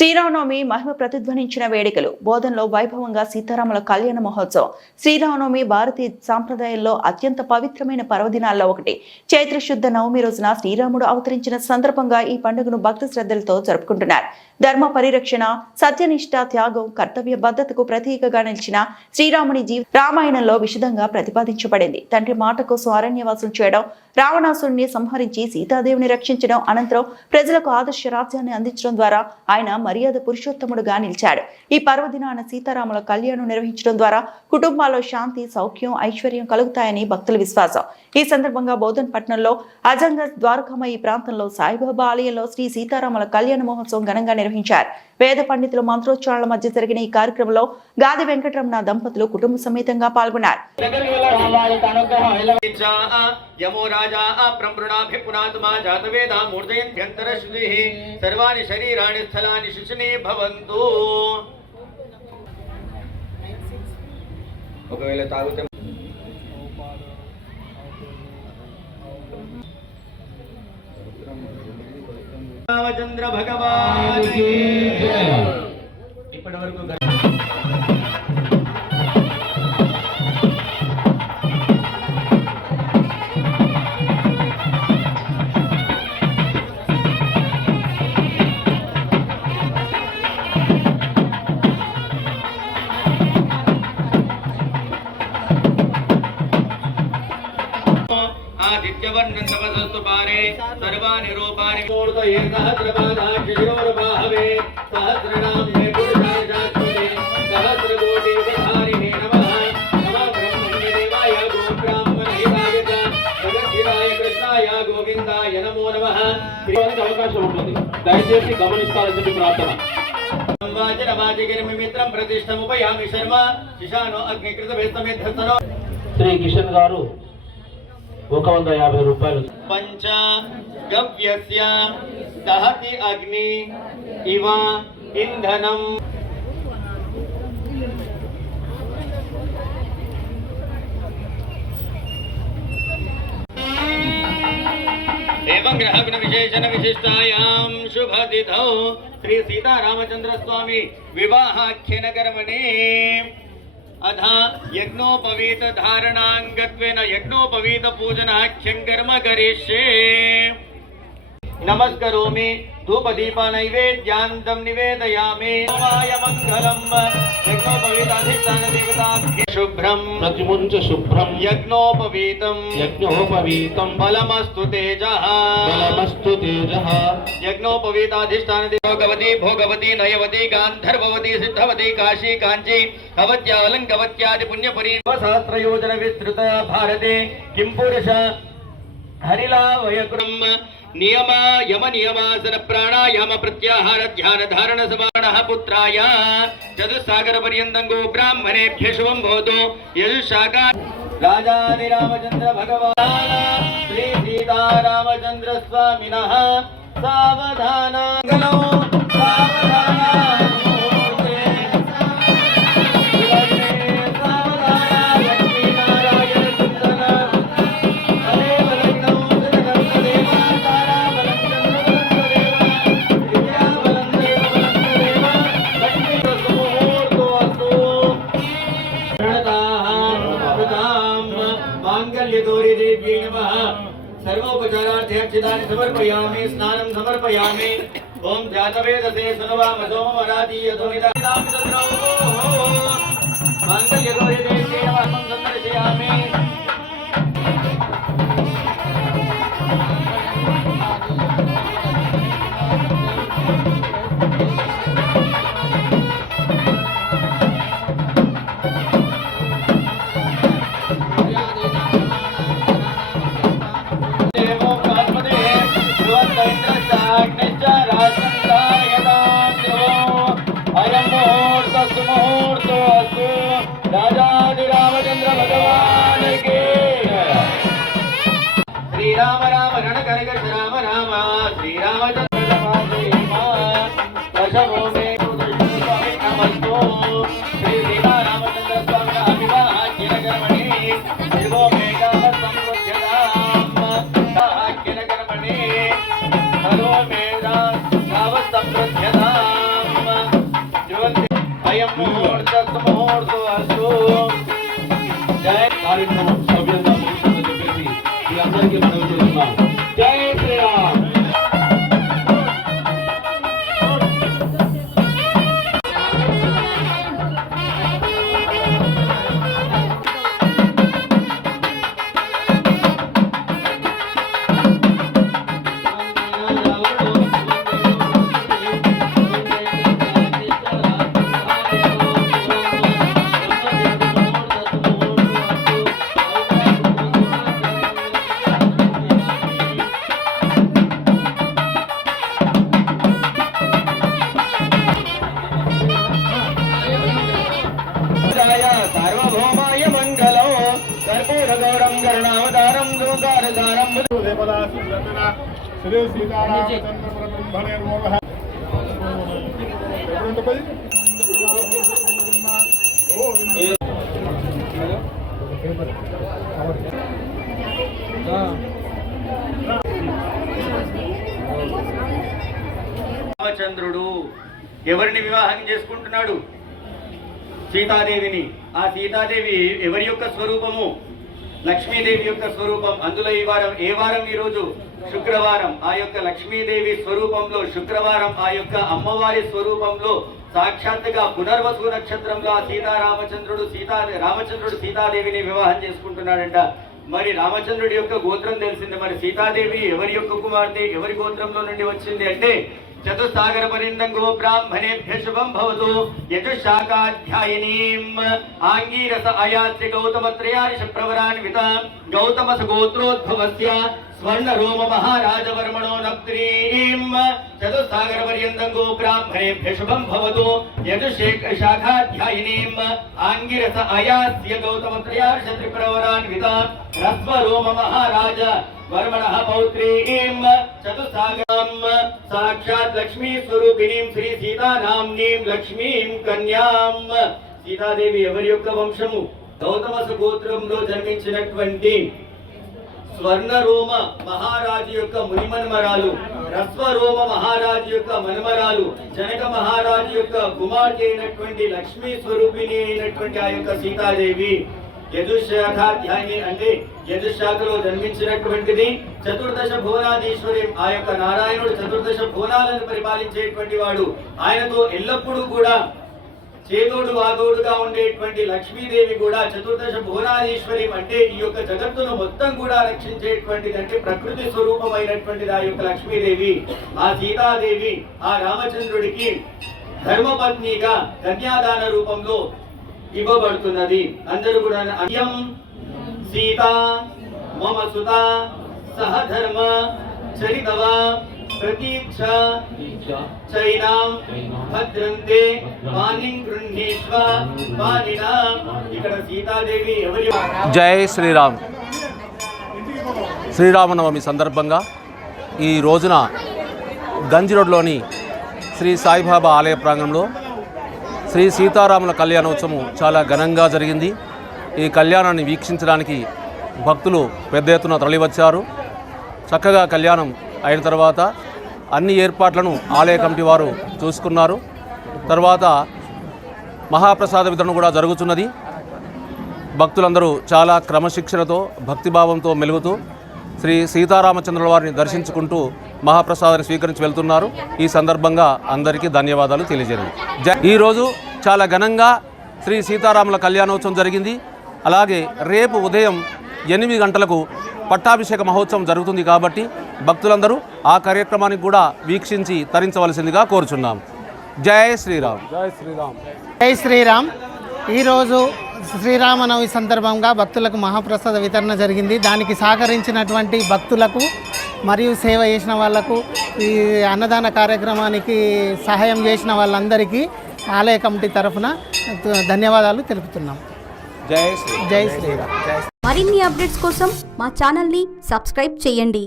శ్రీరామనవమి మహిమ ప్రతిధ్వనించిన వేడుకలు బోధనలో వైభవంగా సీతారాముల కళ్యాణ మహోత్సవం. శ్రీరామనవమి భారతీయ సాంప్రదాయంలో అత్యంత పవిత్రమైన పర్వదినాల్లో ఒకటి. చైత్ర శుద్ధ నవమి రోజున శ్రీరాముడు అవతరించిన సందర్భంగా ఈ పండుగను భక్తి శ్రద్ధలతో జరుపుకుంటున్నారు. ధర్మ పరిరక్షణ, సత్యనిష్ట, త్యాగం, కర్తవ్య బద్ధతకు ప్రతీకగా నిలిచిన శ్రీరాముని రామాయణంలో విశదంగా ప్రతిపాదించబడింది. తండ్రి మాట కోసం అరణ్యవాసం చేయడం, రావణాసురుణ్ణి సంహరించి సీతాదేవిని రక్షించడం, అనంతరం ప్రజలకు ఆదర్శ రాజ్యాన్ని అందించడం ద్వారా ఆయన మర్యాద పురుషోత్తముడుగా నిలిచాడు. ఈ పర్వదినాన సీతారాముల కళ్యాణం నిర్వహించడం ద్వారా కుటుంబాల్లో శాంతి, సౌఖ్యం, ఐశ్వర్యం కలుగుతాయని భక్తుల విశ్వాసం. ఈ సందర్భంగా బోధన్ పట్టణంలో అజంగ ద్వారకమ్మ ఈ ప్రాంతంలో సాయిబాబా ఆలయంలో శ్రీ సీతారాముల కళ్యాణ మహోత్సవం ఘనంగా నిర్వహించారు. వేద పండితుల మంత్రోచ్చారణల మధ్య జరిగిన ఈ కార్యక్రమంలో గాది వెంకటరమణ దంపతులు కుటుంబ సమేతంగా పాల్గొన్నారు. ఒకవేళ తాగితే రామచంద్ర భగవానికి ఇప్పటి వరకు आदित्यवर्णन्तवसस्तु पारे सर्वाणि रूपाणि मूर्तये सहस्रपादाक्षिशिरोर्बाहवे सहस्रनाम्ने पुरुषाय सहस्रकोटियुगधारिणे नमः नमः ब्रह्मण्यदेवाय गोब्राह्मणहिताय च जगद्धिताय कृष्णाय गोविन्दाय नमो नमः. అవకాశం ఉంటుంది, దయచేసి గమనిస్తారని చెప్పి ప్రార్థన. వాచనవాచికిర్మిత్రం ప్రతిష్టముపయామి శర్మ శిశానో అగ్నికృతభేస్తమిద్ధస్తనో. శ్రీ కిషన్ గారు 150 రూపాయలు. పంచ గవ్యస్య దహతి అగ్ని ఇవ ఇంధనం. एवं ग्रहग्न विशेषण विशिष्टायां शुभतिथौ श्री सीतारामचंद्र स्वामी विवाहाख्यन कर्मणे अधा यज्ञोपवीत धारणांगत्वेन यज्ञोपवीत पूजनाख्यं कर्म करिष्ये. नमस्करोमि धूप दीप नैवेद्यान्तं निवेदयामि. ओमाय मंगलम यज्ञोपवीताधिष्ठान देवताभ्ये शुभ्रं प्रतिमुंच शुभ्रं यज्ञोपवीतं बलमस्तु तेजः यज्ञोपवीताधिष्ठान भोगवती भोगवती नयवती गांधर्ववती सिद्धवती काशी कांची अवध्या अलंकवत्यादि पुण्यपुरी सहस्रयोजन विस्तृत भारते किं पुरुष हरिलावयकृम नियम यम नियमासन प्राणायाम प्रत्याहार ध्यान धारण समानः पुत्राय चतुस्सागर पर्यन्तं गो ब्राह्मणेभ्य शुभं भवतु. यजुशाखा राजानि रामचंद्र भगवान् श्री सीता रामचंद्र स्वामिनः सावधान गलो सर्वोपचारार्थ्यक्षितानि समर्पयामि. स्नानं समर्पयामि. ओम जातवेदसे सुनवाम सोमवरादीयधुनिदां तत्रौ माङ्गल्यगौरीदेव्यै नमः संदर्शयामि. राजाधिरामचंद्र भगवान के श्री राम राम रण कर राम राम श्री रामचंद्र दशमो में नमस्तो श्री सीता रामचंद्र स्वामी अभिवाहाख्य कर्मणि शिवो मेघा समृद्ध्यताम् कर्मणि हरो मेघा समृद्ध्यताम् కార్యక్రమం సభ్యులుగా ముగిస్తుందని చెప్పేసి మీ అందరికీ మనవి చేస్తున్నాం. జై శ్రీరామ్. సార్వభౌమాయ మంగళం కర్పూరగౌరం కరుణావతారం దూకారసారం శ్రీ సీతారామచంద్ర బ్రహ్మణే నమః. రామచంద్రుడు ఎవరిని వివాహం చేసుకుంటున్నాడు? సీతాదేవిని. ఆ సీతాదేవి ఎవరి యొక్క స్వరూపము? లక్ష్మీదేవి యొక్క స్వరూపం. అందులో ఏ వారం? ఈరోజు శుక్రవారం. ఆ యొక్క లక్ష్మీదేవి స్వరూపంలో శుక్రవారం ఆ యొక్క అమ్మవారి స్వరూపంలో సాక్షాత్తుగా పునర్వసు నక్షత్రంలో ఆ రామచంద్రుడు సీతాదేవిని వివాహం చేసుకుంటున్నాడంట. మరి రామచంద్రుడి యొక్క గోత్రం తెలిసింది. మరి సీతాదేవి ఎవరి యొక్క కుమార్తె, ఎవరి గోత్రంలో నుండి వచ్చింది అంటే చతుస్సాగర పర్యంతం గో బ్రాహ్మణేభ్య శుభం భవతు. యజుశాఖాధ్యాయినీం ఆంగీరస అయాస్య గౌతమత్రయార్ష ప్రవరాన్విత గౌతమస గోత్రోద్భవస్య స్వర్ణ రోమ మహారాజవర్మణో నప్త్రీం. చతుస్సాగర పర్యంతం గో బ్రాహ్మణేభ్య శుభం భవతు. యజుశాఖాధ్యాయినీం ఆంగీరస అయాస్య గౌతమత్రయార్ష త్రిప్రవరాన్విత రస్వ రోమ మహారాజ वर्मणः पौत्रीं चतुस्सागरां साक्षात् लक्ष्मी स्वरूपिणीं श्री सीता नाम्नीं लक्ष्मीं कन्यां. సీతాదేవి ఎవరి యొక్క వంశము? గౌతమ గోత్రంలో జన్మించినటువంటి స్వర్ణరోమ మహారాజు యొక్క మునిమన్మరాలు, రస్వరోమ మహారాజు యొక్క మన్మరాలు, జనక మహారాజు యొక్క కుమార్తె అయినటువంటి లక్ష్మీ స్వరూపిణి అయినటువంటి ఆ యొక్క సీతాదేవి యజుశాఖాధ్యాయిని అంటే యజుశాఖలో జన్మించినటువంటిది. చతుర్దశ భువనాధీశ్వరి. ఆ యొక్క నారాయణుడు చతుర్దశ భువనాలను పరిపాలించేటువంటి వాడు. ఆయనతో ఎల్లప్పుడూ కూడా చేదోడు వాదోడుగా ఉండేటువంటి లక్ష్మీదేవి కూడా చతుర్దశ భువనాధీశ్వరి. అంటే ఈ యొక్క జగత్తును మొత్తం కూడా రక్షించేటువంటిది, అంటే ప్రకృతి స్వరూపమైనటువంటిది ఆ యొక్క లక్ష్మీదేవి. ఆ సీతాదేవి ఆ రామచంద్రుడికి ధర్మపత్నిగా కన్యాదాన రూపంలో ఇవ్వబడుతున్నది. అందరూ కూడా అయం సీత మమ సుత సహధర్మ చరితవ ప్రతీక్ష చైనాం భద్రంతే పానిం గృహ్ణీష్వ పానినా. ఇక్కడ సీతాదేవి ఎవరి? జై శ్రీరామ్. శ్రీరామనవమి సందర్భంగా ఈ రోజున గంజ్ రోడ్లోని శ్రీ సాయిబాబా ఆలయ ప్రాంగణంలో శ్రీ సీతారాముల కళ్యాణోత్సవం చాలా ఘనంగా జరిగింది. ఈ కళ్యాణాన్ని వీక్షించడానికి భక్తులు పెద్ద ఎత్తున తరలివచ్చారు. చక్కగా కళ్యాణం అయిన తర్వాత అన్ని ఏర్పాట్లను ఆలయ కమిటీ వారు చూసుకున్నారు. తర్వాత మహాప్రసాద వితరణ కూడా జరుగుతున్నది. భక్తులందరూ చాలా క్రమశిక్షణతో భక్తిభావంతో మెలుగుతూ శ్రీ సీతారామచంద్రుల వారిని దర్శించుకుంటూ మహాప్రసాదాన్ని స్వీకరించి వెళ్తున్నారు. ఈ సందర్భంగా అందరికీ ధన్యవాదాలు తెలియజేయండి. ఈరోజు చాలా ఘనంగా శ్రీ సీతారాముల కళ్యాణోత్సవం జరిగింది. అలాగే రేపు ఉదయం 8 గంటలకు పట్టాభిషేక మహోత్సవం జరుగుతుంది కాబట్టి భక్తులందరూ ఆ కార్యక్రమానికి కూడా వీక్షించి తరించవలసిందిగా కోరుచున్నాం. జై శ్రీరామ్. జై శ్రీరామ్. జై శ్రీరామ్. ఈరోజు శ్రీరామనవమి సందర్భంగా భక్తులకు మహాప్రసాద వితరణ జరిగింది. దానికి సహకరించినటువంటి భక్తులకు మరియు సేవ చేసిన వాళ్లకు, ఈ అన్నదాన కార్యక్రమానికి సహాయం చేసిన వాళ్ళందరికీ ఆలయ కమిటీ తరఫున ధన్యవాదాలు తెలుపుతున్నాం. జై శ్రీరామ్. జై శ్రీరామ్. మరిన్ని అప్డేట్స్ కోసం మా ఛానల్ని సబ్స్క్రైబ్ చేయండి.